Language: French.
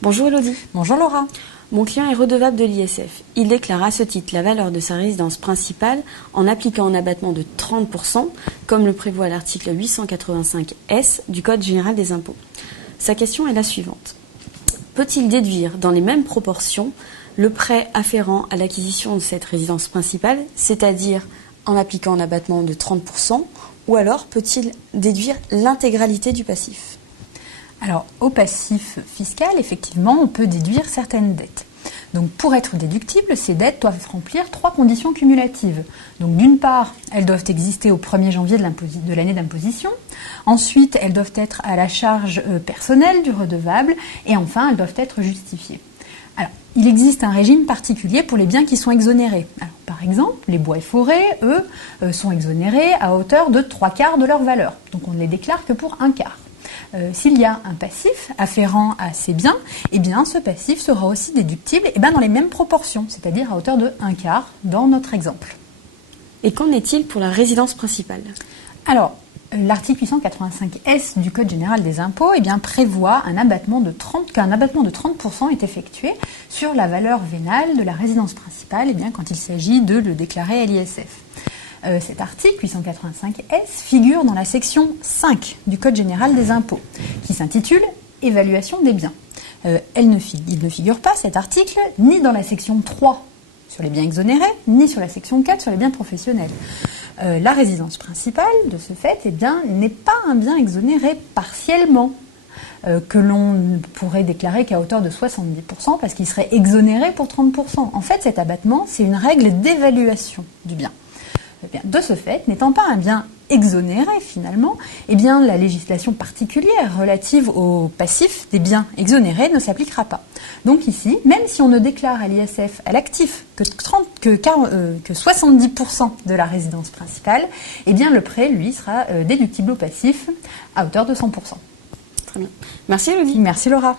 Bonjour Elodie. Bonjour Laura. Mon client est redevable de l'ISF. Il déclare à ce titre la valeur de sa résidence principale en appliquant un abattement de 30%, comme le prévoit l'article 885S du Code général des impôts. Sa question est la suivante. Peut-il déduire dans les mêmes proportions le prêt afférent à l'acquisition de cette résidence principale, c'est-à-dire en appliquant un abattement de 30%, ou alors peut-il déduire l'intégralité du passif ? Alors, au passif fiscal, effectivement, on peut déduire certaines dettes. Donc, pour être déductibles, ces dettes doivent remplir 3 conditions cumulatives. Donc, d'une part, elles doivent exister au 1er janvier de l'année d'imposition. Ensuite, elles doivent être à la charge personnelle du redevable. Et enfin, elles doivent être justifiées. Alors, il existe un régime particulier pour les biens qui sont exonérés. Alors, par exemple, les bois et forêts, eux, sont exonérés à hauteur de 3/4 de leur valeur. Donc, on ne les déclare que pour 1/4. S'il y a un passif afférent à ces biens, eh bien ce passif sera aussi déductible dans les mêmes proportions, c'est-à-dire à hauteur de 1/4 dans notre exemple. Et qu'en est-il pour la résidence principale ? Alors, l'article 885S du Code général des impôts prévoit qu'un abattement de 30% est effectué sur la valeur vénale de la résidence principale quand il s'agit de le déclarer à l'ISF. Cet article 885S figure dans la section 5 du Code général des impôts, qui s'intitule « Évaluation des biens ». Il ne figure pas, cet article, ni dans la section 3 sur les biens exonérés, ni sur la section 4 sur les biens professionnels. La résidence principale, de ce fait, n'est pas un bien exonéré partiellement, que l'on pourrait déclarer qu'à hauteur de 70% parce qu'il serait exonéré pour 30%. En fait, cet abattement, c'est une règle d'évaluation du bien. De ce fait, n'étant pas un bien exonéré finalement, la législation particulière relative au passif des biens exonérés ne s'appliquera pas. Donc ici, même si on ne déclare à l'ISF, à l'actif, que 70% de la résidence principale, le prêt, lui, sera déductible au passif à hauteur de 100%. Très bien. Merci Elodie. Merci Laura.